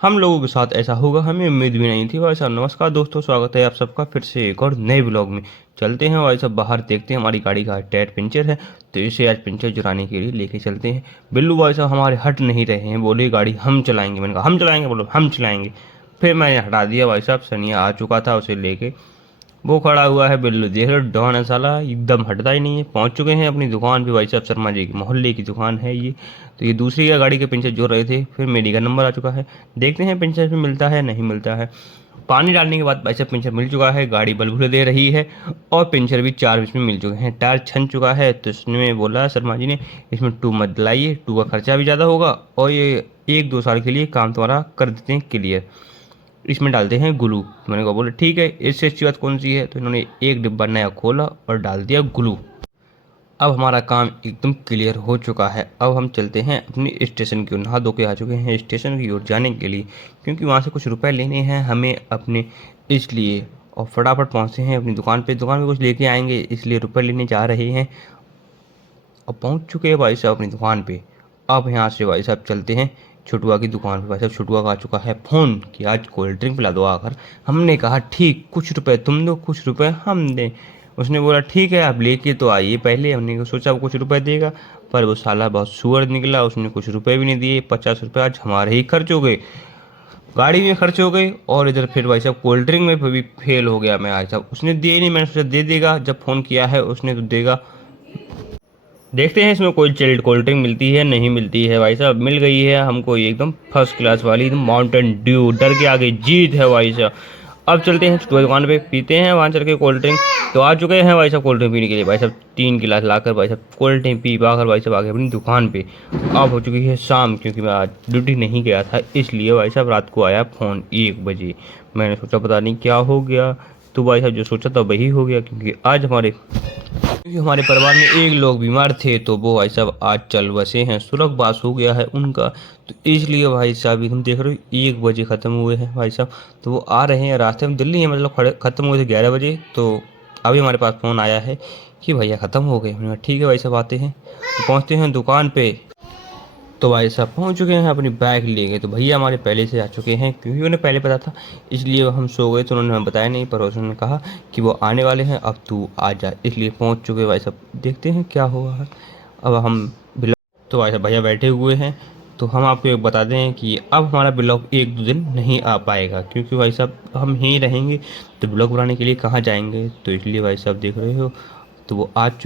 हम लोगों के साथ ऐसा होगा हमें उम्मीद भी नहीं थी भाई साहब। नमस्कार दोस्तों, स्वागत है आप सबका फिर से एक और नए ब्लॉग में। चलते हैं भाई साहब बाहर, देखते हैं हमारी गाड़ी का टायर पंचर है तो इसे आज पंचर जुड़ाने के लिए लेके चलते हैं। बिल्लू भाई साहब हमारे हट नहीं रहे हैं, बोले गाड़ी हम चलाएंगे। मैंने कहा हम चलाएंगे, बोलो हम चलाएंगे। फिर मैंने हटा दिया भाई साहब, सनिया आ चुका था उसे लेके। वो खड़ा हुआ है बिल्लू, देख रहे हो डॉन है साला, एकदम हटता ही नहीं है। पहुंच चुके हैं अपनी दुकान पे भाई साहब, शर्मा जी की मोहल्ले की दुकान है ये। तो ये दूसरी का गाड़ी के पंचर जोड़ रहे थे, फिर मेरी का नंबर आ चुका है। देखते हैं पंचर भी मिलता है नहीं मिलता है। पानी डालने के बाद भाई साहब पंचर मिल चुका है, गाड़ी बलबुले दे रही है और पंचर भी 4 बीच में मिल चुके हैं। टायर छन चुका है तो उसने बोला शर्मा जी ने, इसमें टू मत दिलाइए, टू का खर्चा भी ज़्यादा होगा और ये 1-2 साल के लिए काम तुम्हारा कर देते हैं क्लियर, इसमें डालते हैं ग्लू। मैंने कहा बोले ठीक है, इससे अच्छी बात कौन सी है। तो इन्होंने एक डिब्बा नया खोला और डाल दिया ग्लू। अब हमारा काम एकदम क्लियर हो चुका है। अब हम चलते हैं अपनी स्टेशन की ओर, नहा धो के आ चुके हैं स्टेशन की ओर जाने के लिए, क्योंकि वहाँ से कुछ रुपए लेने हैं हमें अपने, इसलिए। और फटाफट पहुँचते हैं अपनी दुकान पे, दुकान पे कुछ लेके आएंगे इसलिए रुपए लेने जा रहे हैं। और पहुँच चुके हैं भाई साहब अपनी दुकान पे। अब यहाँ से भाई साहब चलते हैं छोटुआ की दुकान पे। भाई साहब छोटुआ का आ चुका है फ़ोन कि आज कोल्ड ड्रिंक पिला दो आकर। हमने कहा ठीक, कुछ रुपए तुम दो कुछ रुपए हम दें। उसने बोला ठीक है आप लेके तो आइए पहले। हमने सोचा वो कुछ रुपए देगा, पर वो साला बहुत सुअर निकला, उसने कुछ रुपए भी नहीं दिए। 50 रुपये आज हमारे ही खर्च हो गए, गाड़ी में खर्च हो गई और इधर फिर भाई साहब कोल्ड ड्रिंक में भी फेल हो गया मैं। आज साहब उसने दिए नहीं, मैंने सोचा दे देगा, जब फ़ोन किया है उसने तो देगा। देखते हैं इसमें कोई चिल्ड कोल्ड ड्रिंक मिलती है नहीं मिलती है। भाई साहब मिल गई है हमको एकदम फर्स्ट क्लास वाली, एकदम माउंटेन ड्यू, डर के आगे जीत है भाई साहब। अब चलते हैं दुकान पे, पीते हैं वहाँ चल के कोल्ड ड्रिंक। तो आ चुके हैं भाई साहब कोल्ड ड्रिंक पीने के लिए। भाई साहब 3 गिलास लाकर भाई साहब कोल्ड ड्रिंक पी पाकर भाई साहब आ गए अपनी दुकान पे। अब हो चुकी है शाम, क्योंकि मैं आज ड्यूटी नहीं गया था, इसलिए भाई साहब रात को आया फ़ोन 1 बजे। मैंने सोचा पता नहीं क्या हो गया, तो भाई साहब जो सोचा था वही हो गया, क्योंकि हमारे परिवार में एक लोग बीमार थे तो वो भाई साहब आज चल बसे हैं, सुलगवास हो गया है उनका। तो इसलिए भाई साहब हम देख रहे हो 1 बजे ख़त्म हुए हैं भाई साहब। तो वो आ रहे हैं रास्ते में, दिल्ली है मतलब, खड़े ख़त्म हुए थे 11 बजे। तो अभी हमारे पास फ़ोन आया है कि भैया ख़त्म हो गए। मैंने कहा ठीक है भाई साहब आते हैं। तो पहुँचते हैं दुकान पे, तो भाई साहब पहुंच चुके हैं, अपनी बैग लेंगे। तो भैया हमारे पहले से आ चुके हैं, क्योंकि उन्हें पहले पता था इसलिए हम सो गए, तो उन्होंने हमें बताया नहीं, पर उन्होंने कहा कि वो आने वाले हैं अब तू आ जा, इसलिए पहुंच चुके भाई साहब। देखते हैं क्या हुआ है अब हम ब्लॉग। तो भाई साहब भैया बैठे हुए हैं, तो हम आपको एक बता दें कि अब हमारा ब्लॉग 1-2 दिन नहीं आ पाएगा, क्योंकि भाई साहब हम यहीं रहेंगे तो ब्लॉग बनाने के लिए कहाँ जाएंगे। तो इसलिए भाई साहब देख रहे हो, तो वो आ चुके